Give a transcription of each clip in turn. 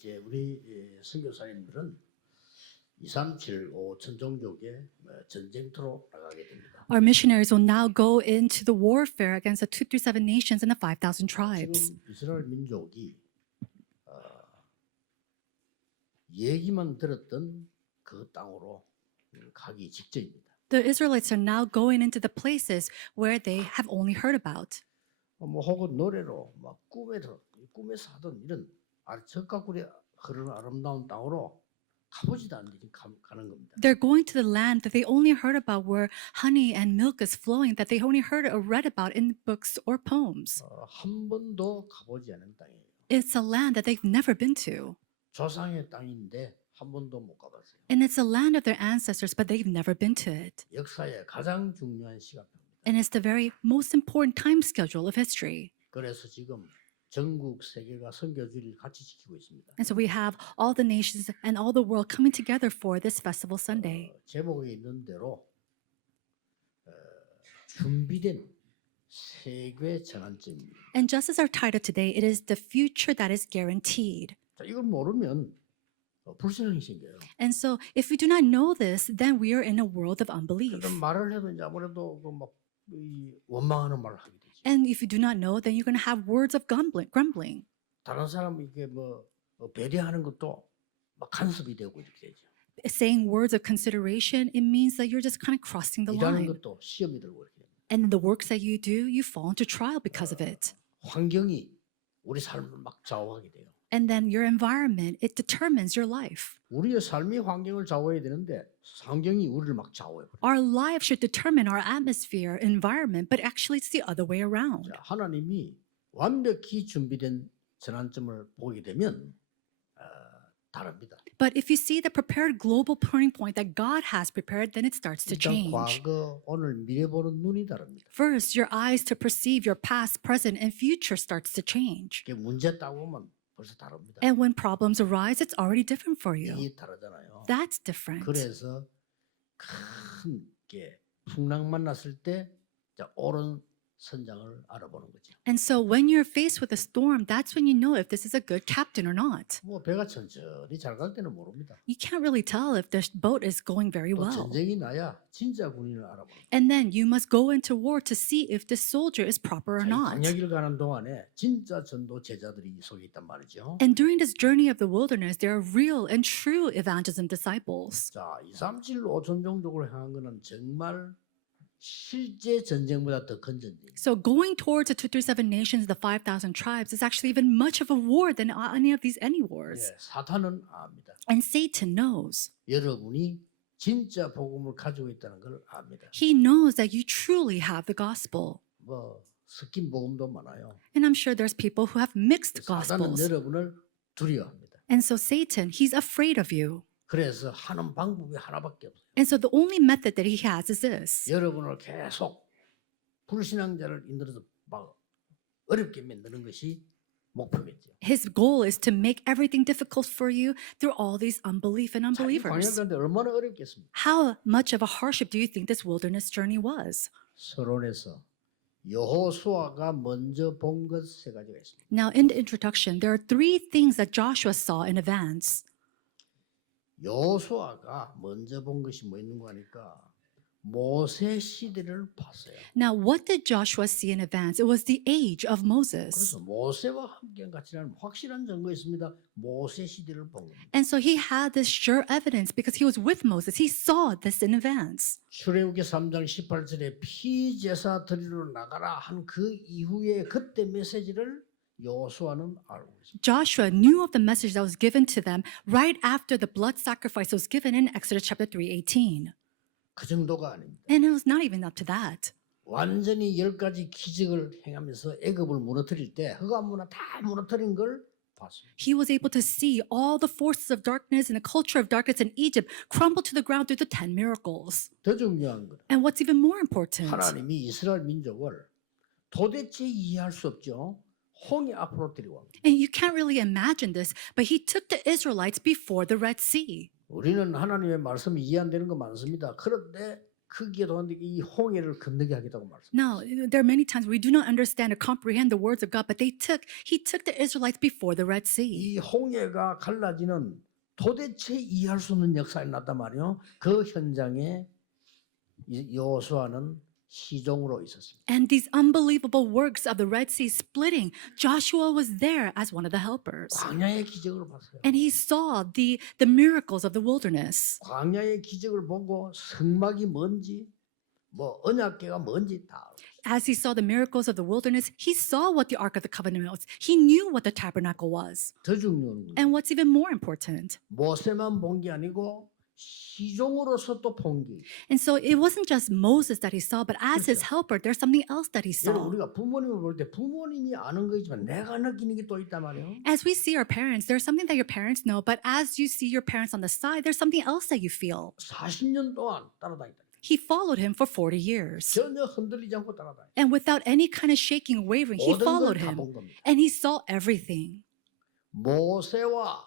이제 우리 선교사님들은 2375 천종족의 전쟁터로 나가게 됩니다. Our missionaries will now go into the warfare against the 237 nations and the 5,000 tribes. 지금 이스라엘 민족이 얘기만 들었던 그 땅으로 가기 직전입니다. The Israelites are now going into the places where they have only heard about. 뭐 혹은 노래로 막 꿈에서 하던 이런 적가꿀이 흐르는 아름다운 땅으로 가보지도 않는데 가는 겁니다. They're going to the land that they only heard about where honey and milk is flowing, that they only heard or read about in books or poems. 한 번도 가보지 않은 땅이에요. It's a land that they've never been to. 조상의 땅인데 한 번도 못 가봤어요. And it's a land of their ancestors, but they've never been to it. 역사의 가장 중요한 시간표입니다. And it's the very most important time schedule of history. 그래서 지금 전국 세계가 선교주의를 같이 지키고 있습니다. And so we have all the nations and all the world coming together for this festival Sunday. 제목에 있는 대로 준비된 세계 전환점입니다. And just as our title today, it is the future that is guaranteed. 자, 이걸 모르면 불신앙이 생겨요. And so if we do not know this, then we are in a world of unbelief. 그런 말을 해도 이제 아무래도 막 원망하는 말을 하게 되죠. And if you do not know, then you're going to have words of grumbling. 다른 사람 이게 배려하는 것도 막 간섭이 되고 이렇게 되죠. Saying words of consideration, it means that you're just kind of crossing the 일하는 line. 것도 시험이 들고 이렇게 됩니다. And the works that you do, you fall into trial because of it. 환경이 우리 삶을 막 좌우하게 돼요. And then your environment, it determines your life. 우리의 삶이 환경을 좌우해야 되는데 환경이 우리를 막 좌우해 버려요. Our life should determine our atmosphere, environment, but actually it's the other way around. 자, 하나님이 완벽히 준비된 전환점을 보게 되면 다릅니다. But if you see the prepared global turning point that God has prepared, then it starts to 일단 change. 과거, 오늘, 미래 보는 눈이 다릅니다. First, your eyes to perceive your past, present, and future starts to change. 이게 문제 따보면 벌써 다릅니다. And when problems arise, it's already different for you. 이게 다르잖아요. That's different. 그래서 큰 게 풍랑만 났을 때 옳은 선장을 알아보는 거죠. And so when you're faced with a storm, that's when you know if this is a good captain or not. 뭐 배가 천천히 잘 갈 때는 모릅니다. You can't really tell if the boat is going very 또 well. 전쟁이 나야 진짜 군인을 알아보는 거죠. And then you must go into war to see if this soldier is proper or 자, 이 not. 광야길 가는 동안에 진짜 전도 제자들이 속에 있단 말이죠. And during this journey of the wilderness, there are real and true evangelism disciples. 자, 237 5천종족으로 향한 거는 정말 실제 전쟁보다 더 큰 전쟁. So going towards the 237 nations, the 5,000 tribes, is actually even much of a war than any of these any wars. 예, 사탄은 압니다. And Satan knows. 여러분이 진짜 복음을 가지고 있다는 걸 압니다. He knows that you truly have the gospel. 뭐 섞인 복음도 많아요. And I'm sure there's people who have mixed 사탄은 gospels. 여러분을 두려워합니다. And so Satan, he's afraid of you. 그래서 하는 방법이 하나밖에 없어요. And so the only method that he has is this. 여러분을 계속 불신앙자를 인들어서 막 어렵게 만드는 것이 목표겠죠. His goal is to make everything difficult for you through all these unbelief and 자, 이 unbelievers. 광야가는데 얼마나 어렵겠습니까? How much of a hardship do you think this wilderness journey was? 서론에서 여호수아가 먼저 본 것 세 가지가 있습니다. Now, in the introduction, there are three things that Joshua saw in advance. 여호수아가 먼저 본 것이 뭐 있는 거 하니까 모세 시대를 봤어요. Now, what did Joshua see in advance? It was the age of Moses. 그래서 모세와 함께 같이 하는 확실한 증거 있습니다. 모세 시대를 본 겁니다. And so he had this sure evidence because he was with Moses. He saw this in advance. 출애굽기 3장 18절에 피제사 드리러 나가라 한 그 이후에 그때 메시지를 여호수아는 알고 있습니다. Joshua knew of the message that was given to them right after the blood sacrifice was given in Exodus chapter 3:18. 그 정도가 아닙니다. And it was not even up to that. 완전히 10가지 기적을 행하면서 애굽을 무너뜨릴 때 흑암 문화 다 무너뜨린 걸 봤습니다. He was able to see all the forces of darkness and the culture of darkness in Egypt crumble to the ground through the 10 miracles. 더 중요한 건 And what's even more important, 하나님이 이스라엘 민족을 도대체 이해할 수 없죠. 홍해 앞으로 데려옵니다. and you can't really imagine this, but he took the Israelites before the Red Sea. 우리는 하나님의 말씀이 이해 안 되는 거 많습니다. 그런데 크기에 도는데 이 홍해를 건너게 하겠다고 말씀. No, there are many times we do not understand or comprehend the words of God, but he took the Israelites before the Red Sea. 이 홍해가 갈라지는 도대체 이해할 수 없는 역사가 났단 말이에요. 그 현장에 여호수아는 시종으로 있었습니다. And these unbelievable works of the Red Sea splitting, Joshua was there as one of the helpers. 광야의 기적을 봤어요. And he saw the miracles of the wilderness. 광야의 기적을 보고 성막이 뭔지 뭐 언약궤가 뭔지 다 알고. As he saw the miracles of the wilderness, he saw what the Ark of the Covenant was. He knew what the tabernacle was. 더 중요한 건 And what's even more important, 모세만 본 게 아니고 시종으로서 또 본 게. and so it wasn't just Moses that he saw, but as his helper, there's something else that he 여러분 saw. 우리가 부모님을 볼 때 부모님이 아는 거지만 내가 느끼는 게 또 있단 말이에요. As we see our parents, there's something that your parents know, but as you see your parents on the side, there's something else that you feel. 40년 동안 따라다녔다. He followed him for 40 years. 전혀 흔들리지 않고 따라다녔다. And without any kind of shaking, wavering, he 모든 followed 걸 다 him. 본 겁니다. And he saw everything. 모세와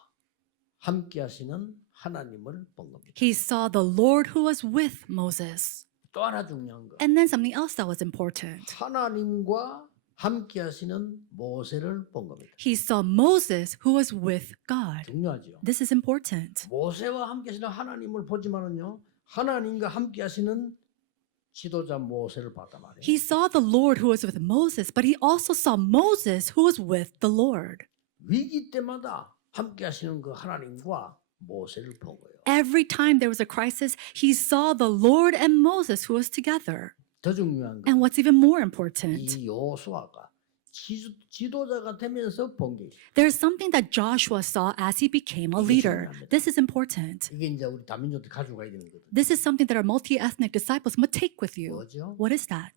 함께 하시는 하나님을 본 겁니다. He saw the Lord who was with Moses. 또 하나 중요한 거. And then something else that was important. 하나님과 함께 하시는 모세를 본 겁니다. He saw Moses who was with God. 중요하죠. This is important. 모세와 함께 하시는 하나님을 보지만은요. 하나님과 함께 하시는 지도자 모세를 봤단 말이에요. He saw the Lord who was with Moses, but he also saw Moses who was with the Lord. 위기 때마다 함께 하시는 그 하나님과 모세를 본 거예요. Every time there was a crisis, he saw the Lord and Moses who was together. 더 중요한 거. And what's even more important, 이 여호수아가 지도자가 되면서 본 게 있어요. there's something that Joshua saw as he became a leader. This is important. 이게 이제 우리 다민족들 가져가야 되는 거거든요. This is something that our multi-ethnic disciples must take with you. 뭐죠? What is that?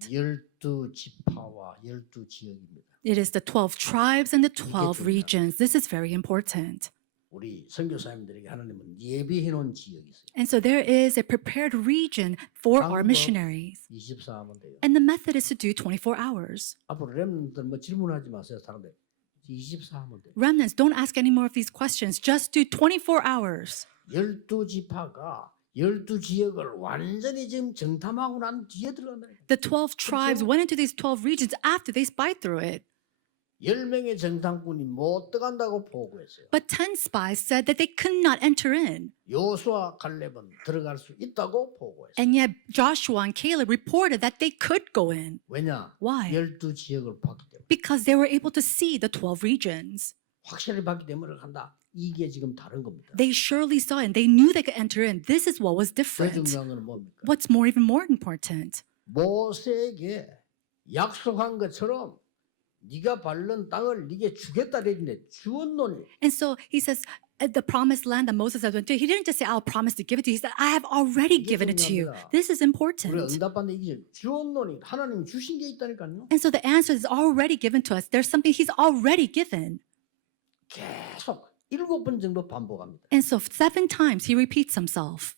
12지파와 12지역입니다. It is the 12 tribes and the 12 중요합니다. regions. This is very important. 우리 선교사님들에게 하나님은 예비해 놓은 지역이 있어요. And so there is a prepared region for our 방법 missionaries. 24하면 돼요. And the method is to do 24 hours. 앞으로 렘들 뭐 질문하지 마세요, 사람들. 24하면 돼요. Remnants, don't ask any more of these questions. Just do 24 hours. 12지파가 12지역을 완전히 지금 정탐하고 난 뒤에 들어간다. The 12 tribes went into these 12 regions after they spied through it. 10명의 정탐꾼이 못 들어간다고 보고했어요. But 10 spies said that they could not enter in. 여호수아 갈렙은 들어갈 수 있다고 보고했어요. And yet Joshua and Caleb reported that they could go in. 왜냐? Why? 12지역을 봤기 때문에. Because they were able to see the 12 regions. 확실히 봤기 때문에 간다. 이게 지금 다른 겁니다. They surely saw it and they knew they could enter in. This is what was 더 different. 중요한 건 뭡니까? What's more, even more important, 모세에게 약속한 것처럼 네가 밟는 땅을 네게 주겠다 그랬는데 주었노니. and so he says, the promised land that Moses has went to, he didn't just say, I'll promise to give it to you. He said, I have already 이게 given it to you. 중요합니다. This is 우리가 important. 응답받는 이게 주었노니 하나님이 주신 게 있다니까요. And so the answer is already given to us. There's something he's already given. 계속 7번 정도 반복합니다. And so 7 times he repeats himself.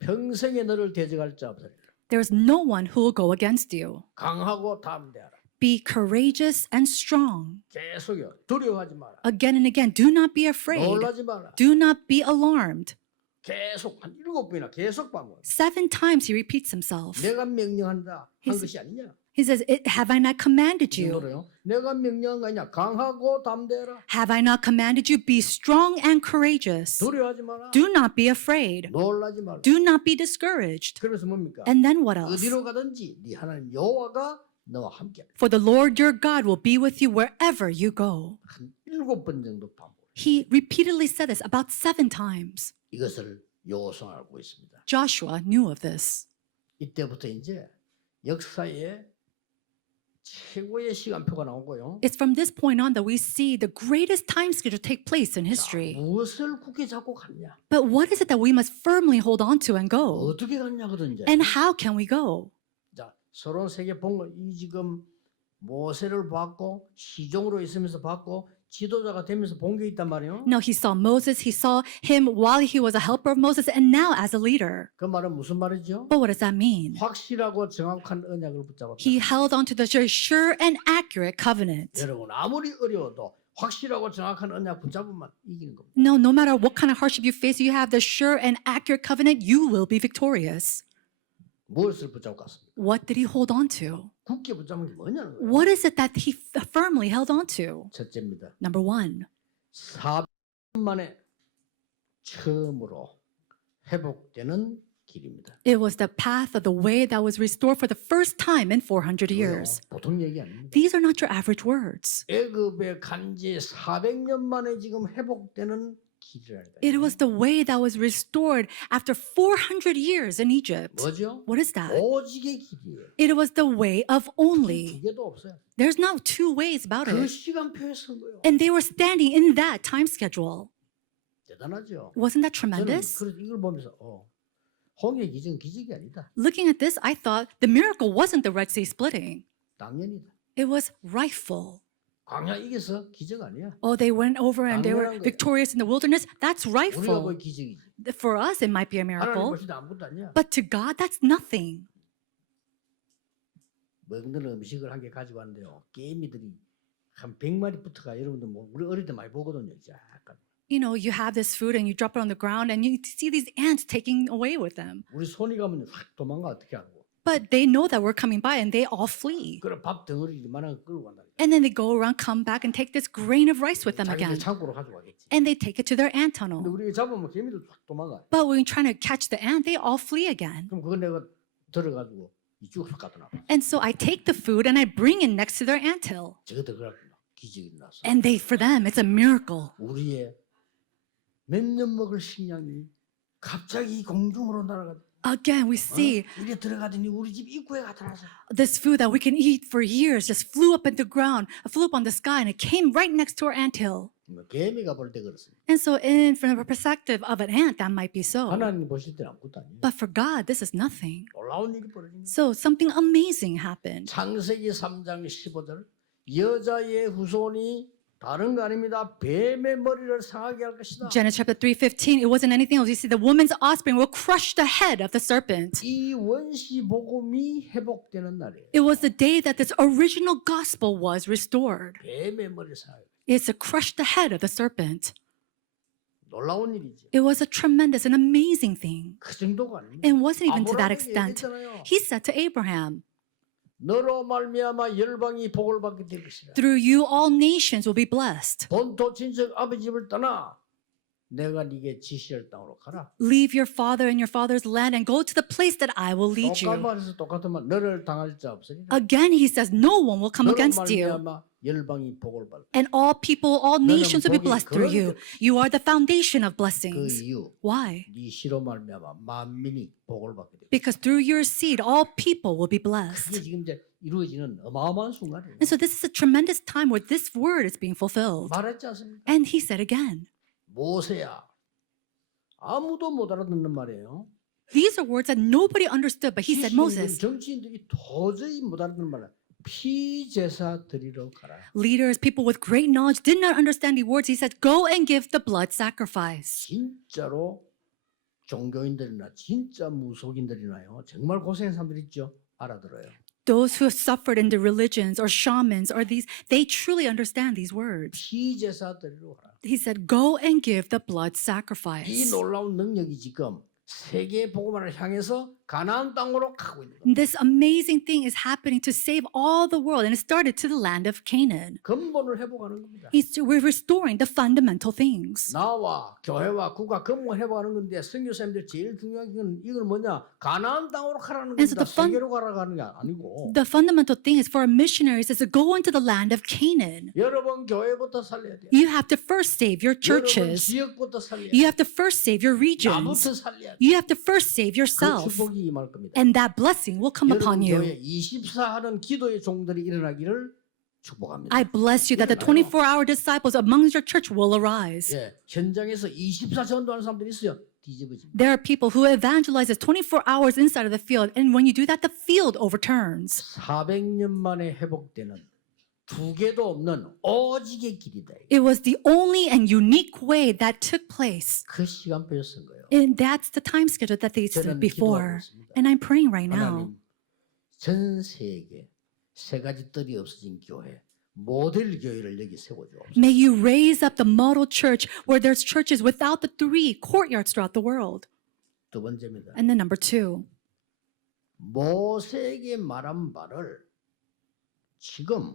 평생에 너를 대적할 자 없으리라. There's no one who will go against you. 강하고 담대하라. Be courageous and strong. 계속요. 두려워하지 마라. Again and again, do not be afraid. 놀라지 마라. Do not be alarmed. 계속 한 7번이나 계속 반복. 7 times he repeats himself. 내가 명령한다 한 He's- 것이 아니냐? He says, have I not commanded you? 정도로요. 내가 명령한 거 아니냐? 강하고 담대하라. Have I not commanded you? Be strong and courageous. 두려워하지 마라. Do not be afraid. 놀라지 마라. Do not be discouraged. 그래서 뭡니까? And then what else? 어디로 가든지 네 하나님 여호와가 너와 함께. For the Lord your God will be with you wherever you go. 한 7번 정도 반복. He repeatedly said this about 7 times. 이것을 여호수아 알고 있습니다. Joshua knew of this. 이때부터 이제 역사에 최고의 시간표가 나오고요. It's from this point on that we see the greatest time schedule take place in history. 무엇을 굳게 잡고 갔냐? But what is it that we must firmly hold on to and go? 어떻게 갔냐거든 이제. And how can we go? 자, 서론 세계 본거 이 지금 모세를 봤고 시종으로 있으면서 봤고 지도자가 되면서 본 게 있단 말이에요. No, he saw Moses, he saw him while he was a helper of Moses, and now as a leader. 그 말은 무슨 말이죠? But what does that mean? 확실하고 정확한 언약을 붙잡았다. He held on to the sure and accurate covenant. 여러분 아무리 어려워도 확실하고 정확한 언약 붙잡으면 이기는 겁니다. No matter what kind of hardship you face, you have the sure and accurate covenant, you will be victorious. 무엇을 붙잡고 갔습니까? What did he hold on to? 굳게 붙잡은 게 뭐냐는 거예요. What is it that he firmly held on to? 첫째입니다. Number one, 400년 만에 처음으로 회복되는 길입니다. it was the path of the way that was restored for the first time in 400 years. 보통 얘기 아닙니다. These are not your average words. 애굽의 간지 400년 만에 지금 회복되는 길이라는 It 거예요. was the way that was restored after 400 years in Egypt. 뭐죠? What is that? 오직의 길이에요. It was the way of 두 only. 개도 없어요. There's no two ways about 그 it. 시간표에 선 거예요. And they were standing in that time schedule. 대단하죠. Wasn't that 저는 tremendous? 이걸 보면서 홍해 기적은 기적이 아니다. Looking at this, I thought the miracle wasn't the Red Sea splitting. 당연이다. It was rightful. 광야 이겨서 기적 아니야. Oh, they went over and they were 당연한 거예요. victorious in the wilderness. That's 우리가 rightful. 볼 기적이지. For us, it might be a 하나님 miracle. 보시다 아무것도 아니야. But to God, that's nothing. 먹는 음식을 한 개 가지고 왔는데요. 개미들이 한 100마리 붙어가. 여러분들 뭐 우리 어릴 때 많이 보거든요. 약간. You know, you have this food and you drop it on the ground and you see these ants taking away with them. 우리 손이 가면 확 도망가 어떻게 하고. But they know that we're coming by and they all flee. 그래 밥 덩어리 이만한 거 끌고 간다. And then they go around, come back and take this grain of rice with them 자기들 again. 창고로 가져가겠지. And they take it to their ant 근데 tunnel. 우리가 잡으면 개미들 확 도망가. But when you're trying to catch the ant, they all flee again. 그럼 그거 내가 들어가지고 이쪽으로 갖다 놔. And so I take the food and I bring it next to their anthill. 저거 들어가고 기적이 났어. And for them, it's a miracle. 우리의 몇 년 먹을 식량이 갑자기 공중으로 날아가. Again, we see 이래 들어가더니 우리 집 입구에 나타나서. this food that we can eat for years just flew up in the ground, flew up on the sky, and it came right next to our anthill. 개미가 볼 때 그렇습니다. And so, from the perspective of an ant, that might be so. 하나님 보실 때는 아무것도 아니에요. But for God, this is nothing. 놀라운 일이 벌어진 거예요. So something amazing happened. 창세기 3장 15절 여자의 후손이 다른 거 아닙니다. 뱀의 머리를 상하게 할 것이다. Genesis chapter 3:15, it wasn't anything else. You see, the woman's offspring will crush the head of the serpent. 이 원시 복음이 회복되는 날이에요. It was the day that this original gospel was restored. 뱀의 머리를 상하게. It's to crush the head of the serpent. 놀라운 일이죠. It was a tremendous and amazing thing. 그 정도가 아닙니다. And it wasn't even to that 아브라함에게 extent. 얘기했잖아요. He said to Abraham, 너로 말미암아 열방이 복을 받게 될 것이라. through you all nations will be blessed. 본토 친척 아버지 집을 떠나 내가 네게 지시할 땅으로 가라. Leave your father and your father's land and go to the place that I will lead 똑같은 you. 말에서 똑같은 말 너를 당할 자 없으리라. Again, he says, no one will come 너로 against you. 말미암아 열방이 복을 받을. And all people, all nations will be 복의 blessed through you. You are the foundation of 그 blessings. 이유 Why? 네 시로 말미암아 만민이 복을 받게 돼. Because through your seed, all people will be 그게 blessed. 지금 이제 이루어지는 어마어마한 순간이에요. And so this is a tremendous time where this word is being fulfilled. 말했지 않습니까? And he said again, 모세야 아무도 못 알아듣는 말이에요. these are words that nobody understood, but he said, Moses, 정치인들이 도저히 못 알아듣는 말이야. 피제사 드리러 가라. leaders, people with great knowledge did not understand the words. He said, go and give the blood sacrifice. 진짜로 종교인들이나 진짜 무속인들이나요. 정말 고생한 사람들 있죠. 알아들어요. Those who have suffered in the religions or shamans or these, they truly understand these words. 피제사 드리러 가라. He said, go and give the blood 이 sacrifice. 놀라운 능력이 지금 세계 복음화를 향해서 가나안 땅으로 가고 있는 거예요. This amazing thing is happening to save all the world, and it started to the land of Canaan. 근본을 회복하는 겁니다. We're restoring the fundamental things. 나와 교회와 국가 근본 회복하는 건데 선교사님들 제일 중요한 건 이건 뭐냐? 가나안 땅으로 가라는 And so 겁니다. the fun- 세계로 가라는 게 아니고 The fundamental thing is for our missionaries is to go into the land of Canaan. 여러분 교회부터 살려야 돼요. You have to first save your 여러분 churches. 지역부터 살려야 You 돼요. have to first save your regions. 나부터 살려야 돼요. You have to first save 그 yourself. 축복이 임할 겁니다. And that blessing will come upon 여러분 교회 you. 24하는 기도의 종들이 일어나기를 축복합니다. I bless you that the 24-hour disciples amongst your church will arise. 예, 현장에서 24 전도하는 사람들이 있어요. 뒤집어집니다. There are people who evangelize 24 hours inside of the field, and when you do that, the field overturns. 400년 만에 회복되는 두 개도 없는 오직의 길이다. It was the only and unique way that took place. 그 시간표에 쓴 거예요. And that's the time schedule that they said 저는 기도하고 before. 있습니다. And I'm praying right now. 하나님 전 세계 세 가지 뜰이 없어진 교회 모델 교회를 여기 세워주옵소서. May you raise up the model church where there's churches without the 3 courtyards throughout the world. 두 번째입니다. And then number 2, 모세에게 말한 바를 지금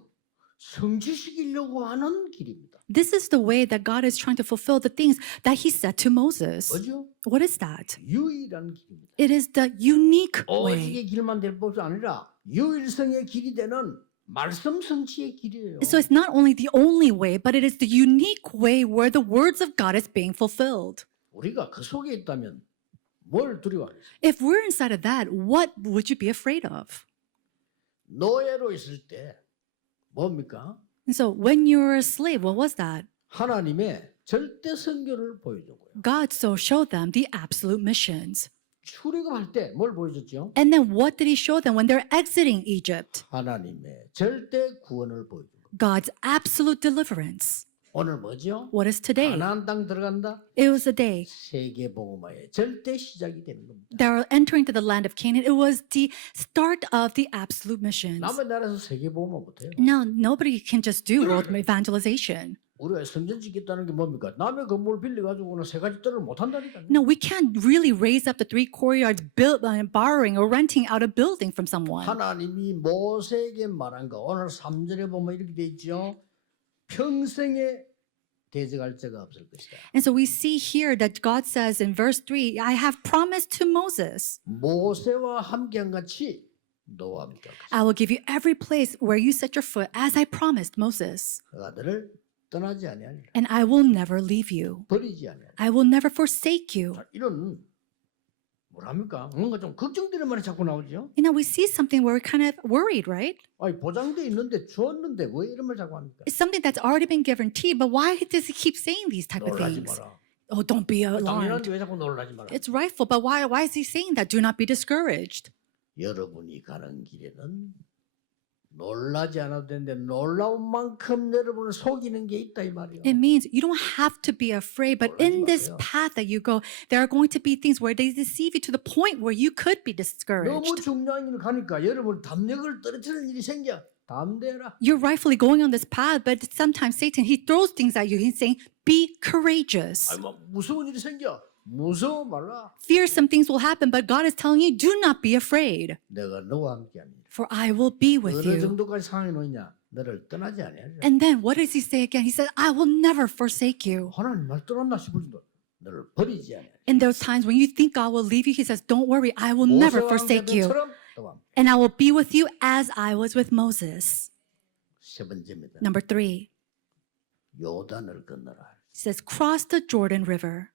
성취시키려고 하는 길입니다. This is the way that God is trying to fulfill the things that he said to Moses. 뭐죠? What is that? 유일한 길입니다. It is the unique way. 오직의 길만 될 것이 아니라 유일성의 길이 되는 말씀 성취의 길이에요. So it's not only the only way, but it is the unique way where the words of God is being fulfilled. 우리가 그 속에 있다면 뭘 두려워하겠어요? If we're inside of that, what would you be afraid of? 노예로 있을 때 뭡니까? And so when you were a slave, what was that? 하나님의 절대 선교를 보여준 거예요. God so showed them the absolute missions. 출애굽할 때 뭘 보여줬죠? And then what did he show them when they're exiting Egypt? 하나님의 절대 구원을 보여준 거예요. God's absolute deliverance. 오늘 뭐죠? What is today? 가나안 땅 들어간다. It was a day 세계 복음화의 절대 시작이 되는 겁니다. they were entering to the land of Canaan. It was the start of the absolute missions. 남의 나라에서 세계 복음화 못해요. Now, nobody can just do world evangelization. 우리가 성전 짓겠다는 게 뭡니까? 남의 건물 빌려가지고는 세 가지 뜰을 못한다니까요. No, we can't really raise up the 3 courtyards built by borrowing or renting out a building from someone. 하나님이 모세에게 말한 거 오늘 3절에 보면 이렇게 돼 있죠. 평생에 대적할 자가 없을 것이다. And so we see here that God says in verse 3, I have promised to Moses, 모세와 함께한 같이 너와 함께 할 것이다. I will give you every place where you set your foot as I promised Moses. 그가 너를 떠나지 아니하리라. And I will never leave you. 버리지 아니하리라. I will never forsake you. 자, 이런 뭐랍니까? 뭔가 좀 걱정되는 말이 자꾸 나오죠. You know, we see something where we're kind of worried, right? 아니 보장돼 있는데 주었는데 왜 이런 말 자꾸 합니까? It's something that's already been guaranteed, but why does he keep saying these type of 놀라지 things? 마라. Oh, don't be alarmed. 당연한데 왜 자꾸 놀라지 마라. It's rightful, but why is he saying that? Do not be discouraged. 여러분이 가는 길에는 놀라지 않아도 되는데 놀라운 만큼 여러분을 속이는 게 있다 이 말이에요. It means you don't have to be afraid, but in this path that you go, there are going to be things where they deceive you to the point where you could be 너무 discouraged. 중요한 일을 가니까 여러분 담력을 떨어뜨리는 일이 생겨. 담대라. You're rightfully going on this path, but sometimes Satan, he throws things at you. He's saying, be courageous. 아니 뭐 무서운 일이 생겨. 무서워 말라. Fearsome things will happen, but God is telling you, do not be afraid, 내가 너와 함께하니. for I will be with 어느 you. 정도까지 상황이 놓이냐? 너를 떠나지 아니하리라. And then what does he say again? He said, I will never forsake you. 하나님 말 떠났나 싶을 정도 너를 버리지 아니하리라. And there are times when you think God will leave you, he says, don't worry, I will never 모세와 forsake you. 함께한 것처럼 너와 함께. And I will be with you as I was with Moses. 세 번째입니다. Number 3, 요단을 건너라. he says, cross the Jordan River.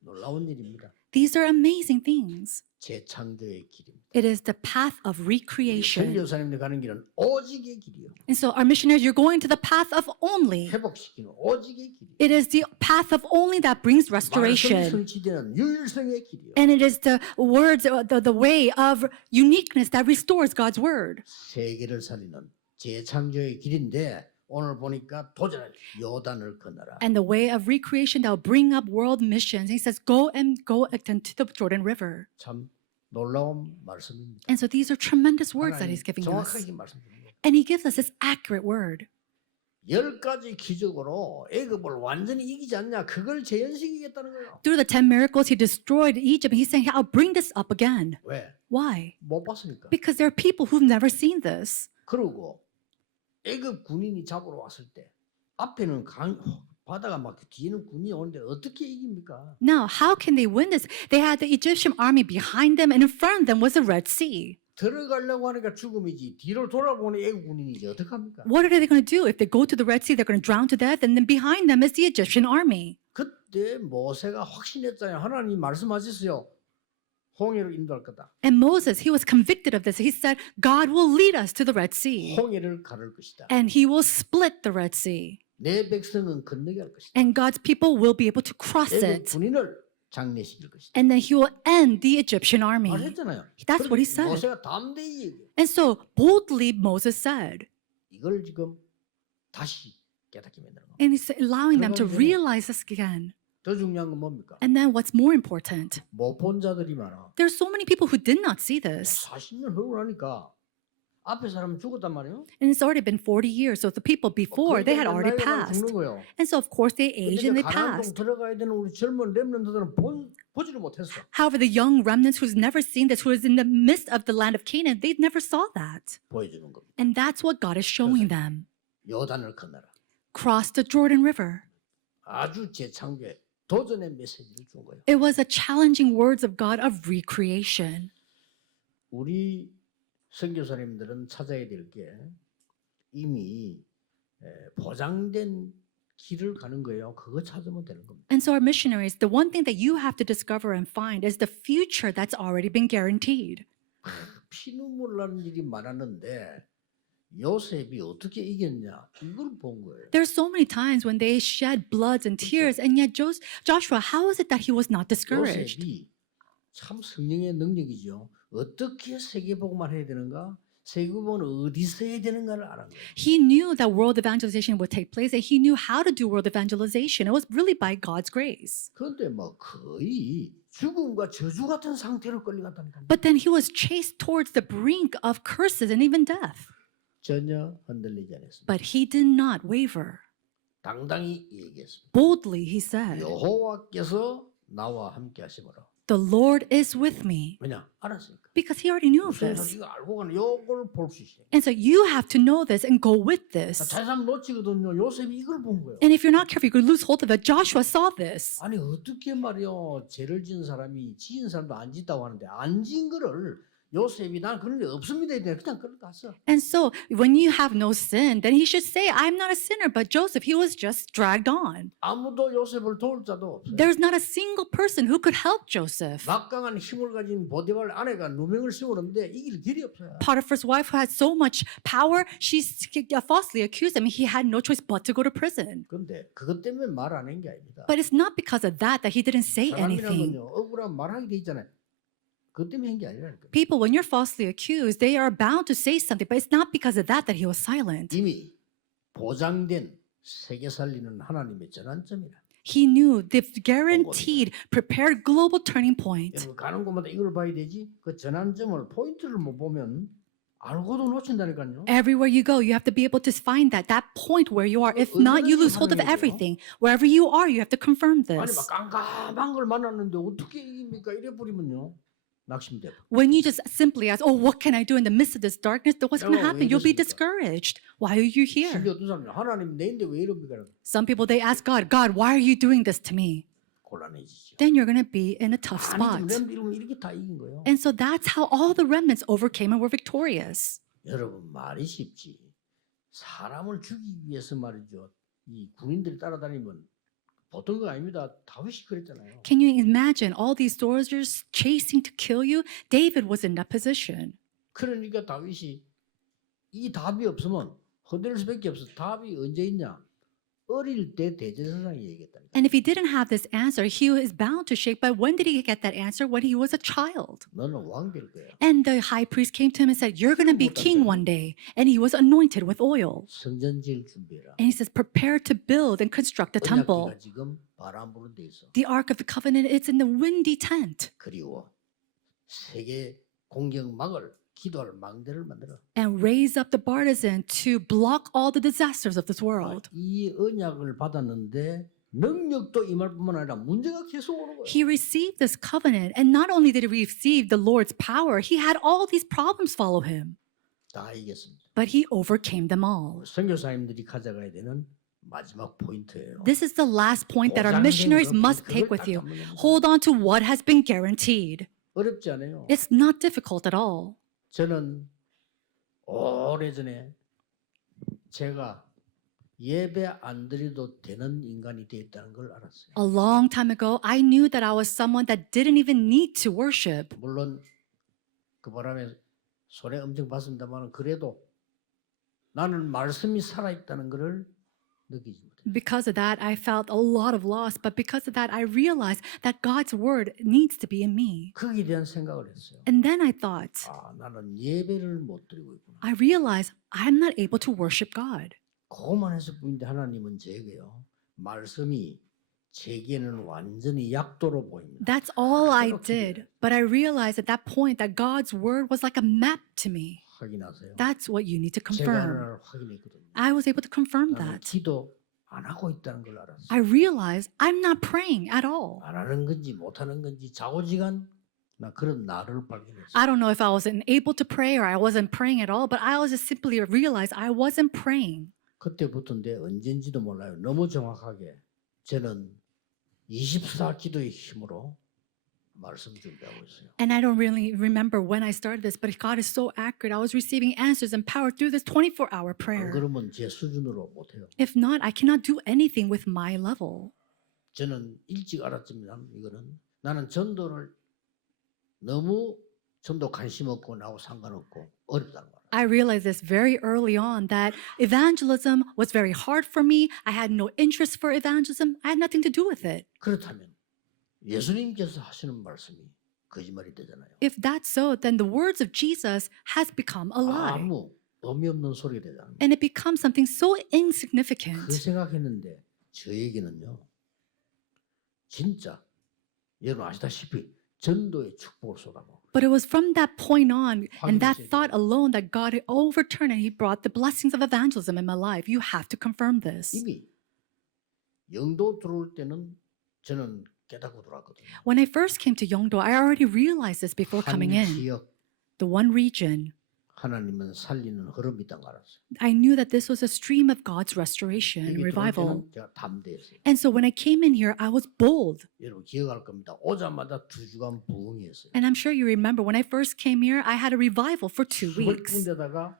놀라운 일입니다. These are amazing things. 재창조의 길입니다. It is the path of recreation. 선교사님들 가는 길은 오직의 길이요. And so our missionaries, you're going to the path of only. 회복시키는 오직의 길이요. It is the path of only that brings 말씀이 restoration. 성취되는 유일성의 길이요. And it is the words, the way of uniqueness that restores God's word. 세계를 살리는 재창조의 길인데 오늘 보니까 도전을 요단을 건너라. And the way of recreation that will bring up world missions. He says, go to the Jordan River. 참 놀라운 말씀입니다. And so these are tremendous words that 하나님 he's giving us. 정확하게 말씀드립니다. And he gives us this accurate word. 10가지 기적으로 애굽을 완전히 이기지 않냐? 그걸 재현시키겠다는 거예요. Through the 10 miracles, he destroyed Egypt. And he's saying, I'll bring this up again. 왜? Why? 못 봤으니까. Because there are people who've never seen this. 그리고 애굽 군인이 잡으러 왔을 때 앞에는 바다가 막 뒤에는 군인이 오는데 어떻게 이깁니까? Now, how can they win this? They had the Egyptian army behind them, and in front of them was the Red Sea. 들어가려고 하니까 죽음이지 뒤로 돌아보는 애국 군인이지 어떡합니까? What are they going to do? If they go to the Red Sea, they're going to drown to death, and then behind them is the Egyptian army. 그때 모세가 확신했잖아요. 하나님 말씀하셨어요. 홍해로 인도할 거다. And Moses, he was convicted of this. He said, God will lead us to the Red Sea, 홍해를 가를 것이다. and he will split the Red Sea, 내 백성은 건너게 할 것이다. and God's people will be able to cross 애국 it, 군인을 장례시킬 것이다. and then he will end the Egyptian army. 말했잖아요. That's what he said. 모세가 담대히 얘기해. And so boldly Moses said, 이걸 지금 다시 깨닫게 만드는 거. and he's allowing them to 그러면 realize this again. 더 중요한 건 뭡니까? And then what's more important? 못 본 자들이 많아. There's so many people who did not see this. 40년 흐르고 나니까 앞에 사람은 죽었단 말이에요. And it's already been 40 years. So the people before, they had already 나이가 많이 passed. 죽는 거예요. And so, of course, they 근데 aged 이제 and they 가나안 땅 passed. 들어가야 되는 우리 젊은 렘넌트들은 보지를 못했어. However, the young remnants who's never seen this, who is in the midst of the land of Canaan, they never saw that. 보여주는 겁니다. And that's what God is showing them. 요단을 건너라. Cross the Jordan River. 아주 재창조의 도전의 메시지를 준 거예요. It was a challenging words of God of recreation. 우리 선교사님들은 찾아야 될 게 이미 보장된 길을 가는 거예요. 그거 찾으면 되는 겁니다. And so our missionaries, the one thing that you have to discover and find is the future that's already been guaranteed. 피눈물 나는 일이 많았는데 요셉이 어떻게 이겼냐 이걸 본 거예요. There's so many times when they shed bloods and tears, and yet Joshua, how is it that he was not discouraged? 요셉이 참 성령의 능력이죠. 어떻게 세계복음을 해야 되는가? 세계복음은 어디서 해야 되는가를 알은 거예요. He knew that world evangelization would take place, and he knew how to do world evangelization. It was really by God's grace. 그런데 뭐 거의 죽음과 저주 같은 상태로 끌려갔다니까요. But then he was chased towards the brink of curses and even death. 전혀 흔들리지 않았습니다. But he did not waver. 당당히 얘기했습니다. Boldly, he said, 여호와께서 나와 함께 하심으로. "The Lord is with me." 왜냐? 알았으니까. Because he already knew of 무슨 this. 이거 알고 가는 요걸 볼 수 있어요. And so you have to know this and go with this. 다른 사람 놓치거든요. 요셉이 이걸 본 거예요. And if you're not careful, you could lose hold of it. Joshua saw this. 아니 어떻게 말이요? 죄를 지은 사람이 지은 사람도 안 짓다고 하는데 안 지은 거를 요셉이 난 그런 게 없습니다. 이래 그냥 끌어갔어. And so when you have no sin, then he should say, "I'm not a sinner." But Joseph, he was just dragged on. 아무도 요셉을 도울 자도 없어요. There's not a single person who could help Joseph. 막강한 힘을 가진 보디발 아내가 누명을 씌우는데 이길 길이 없어요. Potiphar's wife, who had so much power, she falsely accused him. He had no choice but to go to prison. 그런데 그것 때문에 말 안 한 게 아닙니다. But it's not because of that he didn't say 사람이란 anything. 건요 억울한 말하게 돼 있잖아요. 그것 때문에 한 게 아니라니까. People, when you're falsely accused, they are bound to say something, but it's not because of that he was silent. 이미 보장된 세계 살리는 하나님의 전환점이라. He knew the guaranteed, prepared global turning point. 여러분 가는 곳마다 이걸 봐야 되지. 그 전환점을 포인트를 못 보면 알고도 놓친다니까요. Everywhere you go, you have to be able to find that point where you are. If not, you lose hold of everything. Wherever you are, you have to confirm 아니 this. 막 깜깜한 걸 만났는데 어떻게 이깁니까? 이래 버리면요 낙심돼. When you just simply ask, "Oh, what can I do in the midst of this darkness?" then what's going to 왜 happen? You'll be 이러십니까? discouraged. Why are you here? 심지어 어떤 사람은 하나님 내인데 왜 이럽니까? Some people, they ask God, "God, why are you doing this to me?" 곤란해지죠. Then you're going to be in a tough spot. 아니 지금 이러면 이렇게 다 이긴 거예요. And so that's how all the remnants overcame and were victorious. 여러분 말이 쉽지. 사람을 죽이기 위해서 말이죠. 이 군인들이 따라다니면 보통 거 아닙니다. 다윗이 그랬잖아요. Can you imagine all these soldiers chasing to kill you? David was in that position. 그러니까 다윗이 이 답이 없으면 흔들릴 수밖에 없어. 답이 언제 있냐? 어릴 때 대제사장이 얘기했다니까. And if he didn't have this answer, he was bound to shake. But when did he get that answer? When he was a child. 너는 왕 될 거야. And the high priest came to him and said, "You're going to be king one day." And he was anointed with oil. 성전 지을 준비해라. And he says, "Prepare to build and construct a temple." 언약궤가 지금 바람 부는 데 있어. The Ark of the Covenant, it's in the windy tent. 그리고 세계 공격망을 기도할 망대를 만들어. And raise up the partisan to block all the disasters of this world. 이 언약을 받았는데 능력도 임할 뿐만 아니라 문제가 계속 오는 거예요. He received this covenant, and not only did he receive the Lord's power, he had all these problems follow him. 다 이겼습니다. But he overcame them all. 선교사님들이 가져가야 되는 마지막 포인트예요. This is the last point that our missionaries must take with you. Hold on to what has been guaranteed. 어렵지 않아요. It's not difficult at all. 저는 오래전에 제가 예배 안 드려도 되는 인간이 되었다는 걸 알았어요. A long time ago, I knew that I was someone that didn't even need to worship. 물론 그 바람에 손해 엄청 봤습니다만 그래도 나는 말씀이 살아있다는 것을 느끼지 못해요. Because of that, I felt a lot of loss. But because of that, I realized that God's word needs to be in me. 거기에 대한 생각을 했어요. And then I thought, 아, 나는 예배를 못 드리고 있구나. I realized I'm not able to worship God. 그것만 했을 뿐인데 하나님은 제게요. 말씀이 제게는 완전히 약도로 보입니다. That's all I 그렇게 did. But I realized at that point that God's word was like a map to me. 확인하세요. That's what you need to 제가 confirm. 하나를 확인했거든요. I was able to confirm 나는 that. 기도 안 하고 있다는 걸 알았어요. I realized I'm not praying at all. 안 하는 건지 못 하는 건지 좌우지간 나 그런 나를 발견했어요. I don't know if I wasn't able to pray or I wasn't praying at all, but I was just simply realized I wasn't praying. 그때부터인데 언젠지도 몰라요. 너무 정확하게 저는 24 기도의 힘으로 말씀 준비하고 있어요. And I don't really remember when I started this, but God is so accurate. I was receiving answers and power through this 24-hour 안 prayer. 그러면 제 수준으로 못해요. If not, I cannot do anything with my level. 저는 일찍 알았지만 이거는 나는 전도를 너무 전도 관심 없고 나하고 상관없고 어렵다는 거예요. I realized this very early on that evangelism was very hard for me. I had no interest for evangelism. I had nothing to do with it. 그렇다면 예수님께서 하시는 말씀이 거짓말이 되잖아요. If that's so, then the words of Jesus has become a lie. 아무 의미 없는 소리가 되잖아요. And it becomes something so 그 insignificant. 생각했는데 저에게는요. 진짜 여러분 아시다시피 전도의 축복을 쏟아부어. But it was from that point on and that 확인하셔야 thought 돼요. alone that God overturned and He brought the blessings of evangelism in my life. You have to confirm this. 이미 영도 들어올 때는 저는 깨닫고 들어왔거든요. When I first came to Yeongdo, I already realized this before 한 coming in. 지역 The one region, 하나님은 살리는 흐름이 있다는 걸 알았어요. I knew that this was a stream of God's restoration and 여기 들어올 revival. 때는 제가 담대했어요. And so when I came in here, I was bold. 여러분 기억할 겁니다. 오자마자 2주간 부흥이었어요. And I'm sure you remember when I first came here, I had a revival for 2 weeks. 20군데다가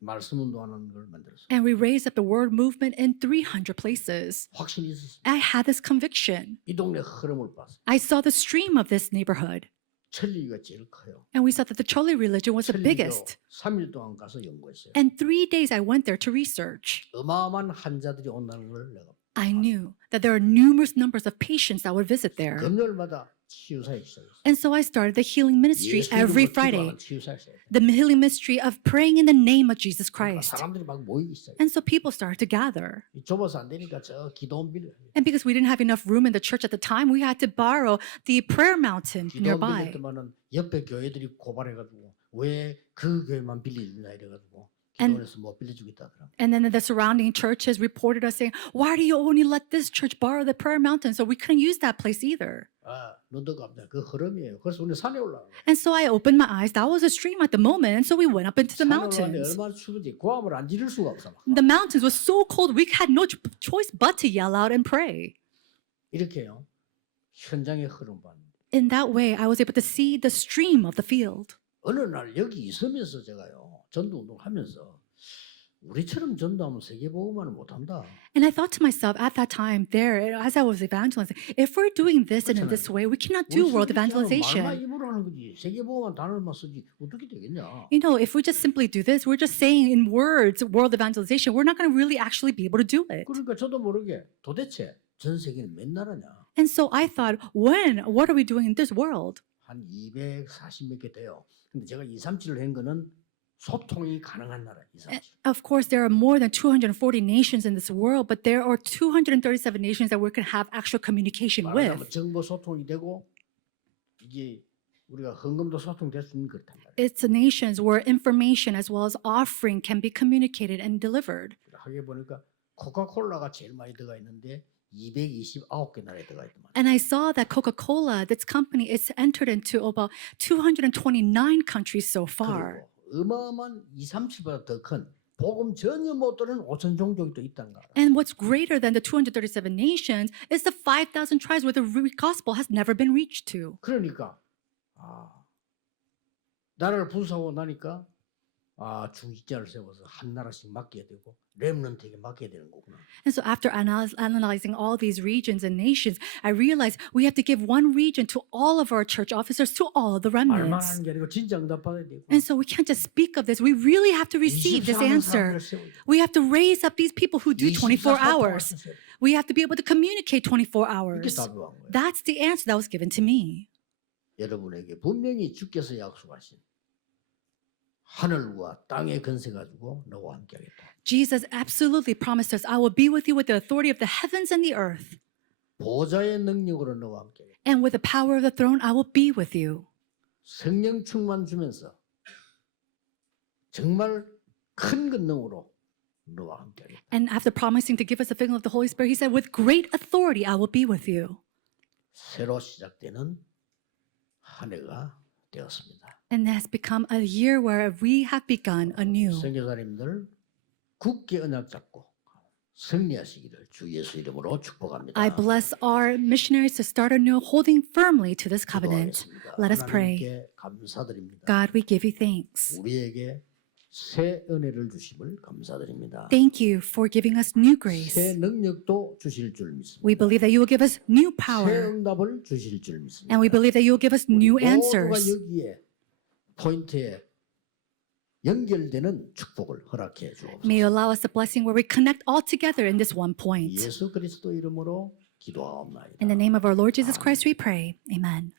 말씀 운동하는 걸 만들었어요. And we raised up the word movement in 300 places. 확신이 있었어요. I had this conviction. 이 동네 흐름을 봤어요. I saw the stream of this neighborhood. 천리가 제일 커요. And we saw that the Chole religion was the 천리교 biggest. 3일 동안 가서 연구했어요. And 3 days I went there to research. 어마어마한 환자들이 온다는 걸 내가 I knew that there are numerous numbers of patients that would visit there. 금요일마다 치유사역 시작했어요. And so I started the healing ministry 예수 every 이름으로 Friday. 기도하는 치유사역 시작했어요. The healing ministry of praying in the name of Jesus 그러니까 Christ. 사람들이 막 모이기 시작해요. And so people started to gather. 좁아서 안 되니까 저 기도원 빌려요. And because we didn't have enough room in the church at the time, we had to borrow the prayer mountain 기도원 nearby. 빌렸더만은 옆에 교회들이 고발해가지고 왜 그 교회만 빌리냐 이래가지고 And- 기도원에서 못 빌려주겠다 그럼. And then the surrounding churches reported us saying, why do you only let this church borrow the prayer mountain? So we couldn't use that place either. 아, 눈도 감다. 그 흐름이에요. 그래서 우리 산에 올라가. And so I opened my eyes. That was a stream at the moment. And so we went up into the 산에 올라가는데 mountains. 얼마나 추운지 고함을 안 지를 수가 없어. 막. The mountains was so cold, we had no choice but to yell out and pray. 이렇게요. 현장의 흐름 봤는데 In that way, I was able to see the stream of the field. 어느 날 여기 있으면서 제가요 전도 운동하면서 우리처럼 전도하면 세계복음화를 못한다. And I thought to myself at that time there, as I was evangelizing, if we're doing this and in this way, we cannot do world 말만 evangelization. 입으로 하는 거지 세계복음화 단어만 쓰지 어떻게 되겠냐. You know, if we just simply do this, we're just saying in words world evangelization, we're not going to really actually be able to do it. 그러니까 저도 모르게 도대체 전 세계는 몇 나라냐. And so I thought, what are we doing in this world? 한 240 몇 개 돼요. 근데 제가 237을 한 거는 소통이 가능한 나라 237. Of course, there are more than 240 nations in this world, but there are 237 nations that we can have actual communication 말하자면 with. 정보 소통이 되고 이게 우리가 헌금도 소통될 수 있는 그렇단 말이에요. It's the nations where information as well as offering can be communicated and delivered. 하게 보니까 코카콜라가 제일 많이 들어가 있는데 229개 나라에 들어가 있더만. And I saw that Coca-Cola, this company, it's entered into about 229 countries so far. 그리고 어마어마한 237보다 더 큰 복음 전혀 못 들은 5천 종족이 또 있다는 거 알아. And what's greater than the 237 nations is the 5,000 tribes where the gospel has never been reached to. 그러니까 나라를 분수하고 나니까 중직자를 세워서 한 나라씩 맡겨야 되고 렘넌트에게 맡겨야 되는 거구나. And so after analyzing all these regions and nations, I realized we have to give one region to all of our church officers, to all of the 말만 remnants. 하는 게 아니고 진짜 응답받아야 되고. And so we can't just speak of this. We really have to receive this 24 answer. 사람을 세워야 돼. We have to raise up these people who do 24 hours. 24 We have to be able to communicate 24 이렇게 hours. 답이 온 거예요. That's the answer that was given to me. 여러분에게 분명히 주께서 약속하신 하늘과 땅의 건세 가지고 너와 함께하겠다. Jesus absolutely promised us, I will be with you with the authority of the heavens and the earth. 보좌의 능력으로 너와 함께하겠다. And with the power of the throne, I will be with you. 성령 충만 주면서 정말 큰 권능으로 너와 함께하겠다. And after promising to give us the filling of the Holy Spirit, he said, with great authority, I will be with you. 새로 시작되는 한 해가 되었습니다. And it has become a year where we have begun anew. 선교사님들 굳게 언약 잡고 승리하시기를 주 예수 이름으로 축복합니다. I bless our missionaries to start anew, holding firmly to this covenant. 기도하겠습니다. Let us pray. 하나님께 감사드립니다. God, we give you thanks. 우리에게 새 은혜를 주심을 감사드립니다. Thank you for giving us new 새 grace. 능력도 주실 줄 믿습니다. We believe that you will give us new 새 power. 응답을 주실 줄 믿습니다. And we believe that you will give us new 모두가 answers. 여기에 포인트에 연결되는 축복을 허락해 주옵소서. May you allow us the blessing where we connect all together in this one point. 예수 그리스도 이름으로 기도하옵나이다. In the name of our Lord Jesus Christ, we pray. Amen.